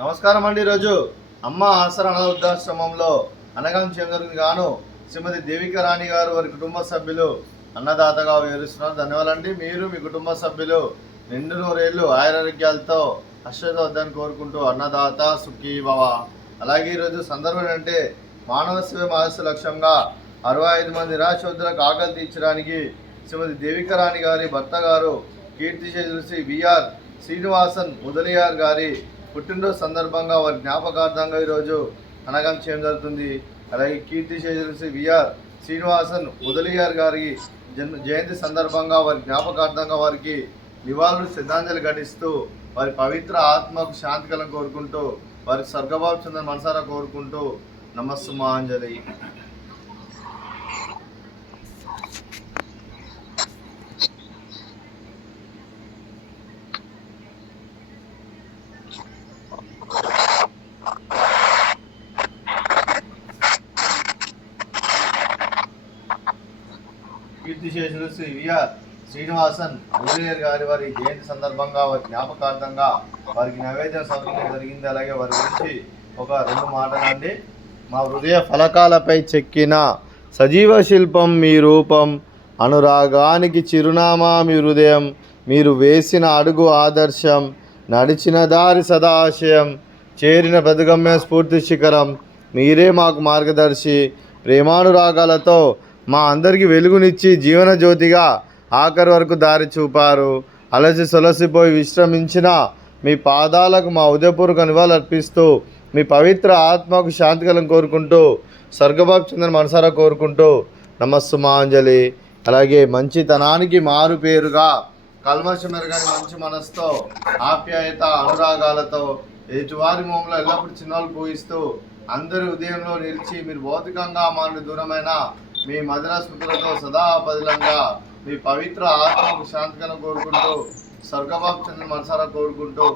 నమస్కారం అండి. ఈరోజు అమ్మ ఆసరా అనాథ వృద్ధాశ్రమంలో అనగం చేయడానికి గాను శ్రీమతి దేవిక రాణి గారు వారి కుటుంబ సభ్యులు అన్నదాతగా వివరిస్తున్నారు. ధన్యవాదాలండి. మీరు మీ కుటుంబ సభ్యులు నిండు నూరేళ్లు ఆయురారోగ్యాలతో వద్దని కోరుకుంటూ అన్నదాత సుఖీ భవ. అలాగే ఈరోజు సందర్భం అంటే మానవ సేవ మహస్సు లక్ష్యంగా 65 మంది నిరాశోద్ధులకు ఆకలి తీర్చడానికి శ్రీమతి దేవిక రాణి గారి భర్త గారు కీర్తిశేషులు శ్రీ విఆర్ శ్రీనివాసన్ ముదలియార్ గారి పుట్టినరోజు సందర్భంగా వారి జ్ఞాపకార్థంగా ఈరోజు అనగం చేయడం జరుగుతుంది. అలాగే కీర్తిశేషులు శ్రీ విఆర్ శ్రీనివాసన్ ముదలియార్ గారి జయంతి సందర్భంగా వారి జ్ఞాపకార్థంగా వారికి నివాళులు శ్రద్ధాంజలి ఘటిస్తూ వారి పవిత్ర ఆత్మకు శాంతి కలం కోరుకుంటూ వారి స్వర్గభావ చంద్ర మనసారా కోరుకుంటూ నమస్సుమాంజలి. కీర్తిశేషులు శ్రీ విఆర్ శ్రీనివాసన్ ముదలియార్ గారి వారి జయంతి సందర్భంగా వారి జ్ఞాపకార్థంగా వారికి నైవేద్యం సమర్పించడం జరిగింది. అలాగే వారి గురించి ఒక 2 మాటలండి. మా హృదయ ఫలకాలపై చెక్కిన సజీవ శిల్పం మీ రూపం, అనురాగానికి చిరునామా మీ హృదయం, మీరు వేసిన అడుగు ఆదర్శం, నడిచిన దారి సదా ఆశయం, చేరిన ప్రతిగమ్య స్ఫూర్తి శిఖరం, మీరే మాకు మార్గదర్శి. ప్రేమానురాగాలతో మా అందరికీ వెలుగునిచ్చి జీవన జ్యోతిగా ఆఖరి వరకు దారి చూపారు. అలసి సొలసిపోయి విశ్రమించిన మీ పాదాలకు మా ఉదయపూర్వక నివాళులు అర్పిస్తూ మీ పవిత్ర ఆత్మకు శాంతికలం కోరుకుంటూ స్వర్గభావ చంద్ర మనసారా కోరుకుంటూ నమస్సుమాంజలి. అలాగే మంచితనానికి మారు పేరుగా కల్మషమెరగని మంచి మనసుతో ఆప్యాయత అనురాగాలతో ఎదుటివారి మోములో ఎల్లప్పుడూ చిన్నవాళ్ళు పూయిస్తూ అందరి ఉదయంలో నిలిచి మీరు భౌతికంగా మాకు దూరమైన మీ మధుర స్మృతులతో సదా పదిలంగా మీ పవిత్ర ఆత్మకు శాంతికరం కోరుకుంటూ స్వర్గభావ చంద్ర మనసారా కోరుకుంటూ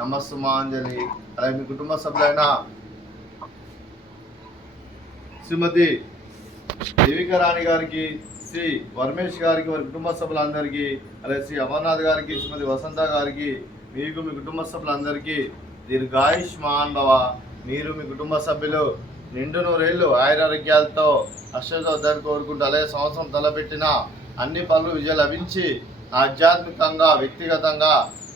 నమస్సుమాంజలి. అలాగే మీ కుటుంబ సభ్యులైన శ్రీమతి దేవిక రాణి గారికి, శ్రీ వర్మేష్ గారికి, వారి కుటుంబ సభ్యులందరికీ, అలాగే శ్రీ అమర్నాథ్ గారికి, శ్రీమతి వసంత గారికి, మీకు మీ కుటుంబ సభ్యులందరికీ దీర్ఘాయుష్మాన్ భవ. మీరు మీ కుటుంబ సభ్యులు నిండు నూరేళ్లు ఆయురారోగ్యాలతో వద్దని కోరుకుంటూ అలాగే సంవత్సరం తలపెట్టిన అన్ని పనులు విజయం లభించి ఆధ్యాత్మికంగా వ్యక్తిగతంగా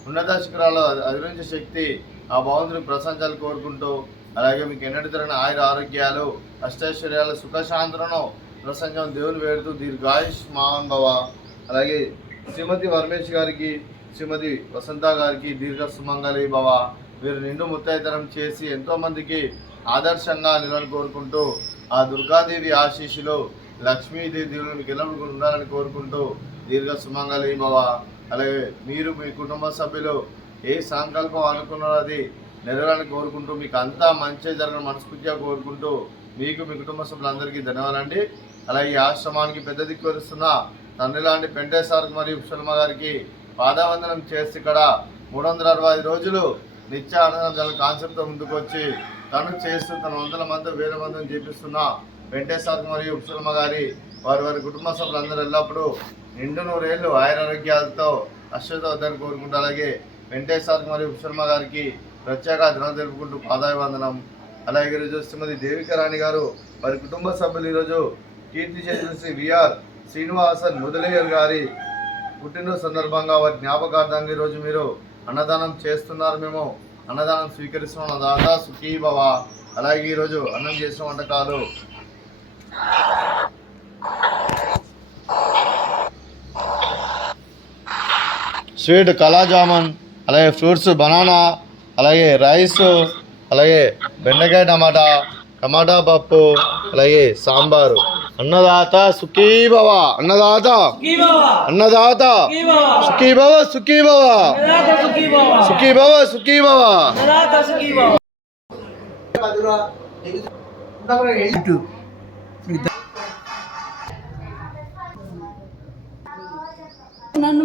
ఉన్నత శిఖరాలు అధిరించే శక్తి ఆ భగవంతుని ప్రశంసలు కోరుకుంటూ అలాగే మీకు ఎన్నటి తరిగిన ఆరోగ్యాలు అష్టైశ్వర్యాలు సుఖశాంతులను ప్రసంగం దేవుని వేడుతూ దీర్ఘాయుష్మాన్ భవ. అలాగే శ్రీమతి వర్మేష్ గారికి, శ్రీమతి వసంత గారికి దీర్ఘ సుమంగళి భవ. వీరు నిండు ముత్తైతనం చేసి ఎంతోమందికి ఆదర్శంగా నిలవని కోరుకుంటూ ఆ దుర్గాదేవి ఆశీస్సులు లక్ష్మీదేవి దేవుని మీకు ఎల్లప్పుడూ ఉండాలని కోరుకుంటూ దీర్ఘ సుమంగళి భవ. అలాగే మీరు మీ కుటుంబ సభ్యులు ఏ సంకల్పం అనుకున్నారో అది నెరవేరాలని కోరుకుంటూ మీకు అంతా మంచి జరగని మనస్ఫూర్తిగా కోరుకుంటూ మీకు మీ కుటుంబ సభ్యులందరికీ ధన్యవాదాలండి. అలాగే ఈ ఆశ్రమానికి పెద్ద దిక్కు వస్తున్న తండ్రి లాంటి పెంటేశ్వర్ మరియు శర్మ గారికి పాదావందనం చేసి ఇక్కడ 365 రోజులు నిత్య ఆనందం కాన్సెప్ట్తో ముందుకు వచ్చి తను చేస్తూ తన వందల మంది వేల మందిని చేపిస్తున్న వెంకటేశ్వర మరియు ఉప్సలమ్మ గారి వారి కుటుంబ సభ్యులందరూ ఎల్లప్పుడూ నిండు నూరేళ్లు ఆయురారోగ్యాలతో వద్దని కోరుకుంటూ అలాగే వెంకటేశ్వర మరియు ఉప్సలమ్మ గారికి ప్రత్యేక దినం తెలుపుకుంటూ పాదాభివందనం. అలాగే ఈరోజు శ్రీమతి దేవిక రాణి గారు వారి కుటుంబ సభ్యులు ఈరోజు కీర్తిశేషులు శ్రీ విఆర్ శ్రీనివాసన్ ముదలియార్ గారి పుట్టినరోజు సందర్భంగా వారి జ్ఞాపకార్థంగా ఈరోజు మీరు అన్నదానం చేస్తున్నారు. మేము అన్నదానం స్వీకరిస్తున్న దాదా సుఖీ భవ. అలాగే ఈరోజు అన్నం చేసిన వంటకాలు స్వీట్ కలాజామున్, అలాగే ఫ్రూట్స్ బనానా, అలాగే రైస్, అలాగే బెండకాయ టమాటా పప్పు, అలాగే సాంబారు. అన్నదాత సుఖీ భవ, అన్నదాత అన్నదాత సుఖీ భవ, సుఖీ భవ, సుఖీ భవ, సుఖీ భవ. నన్ను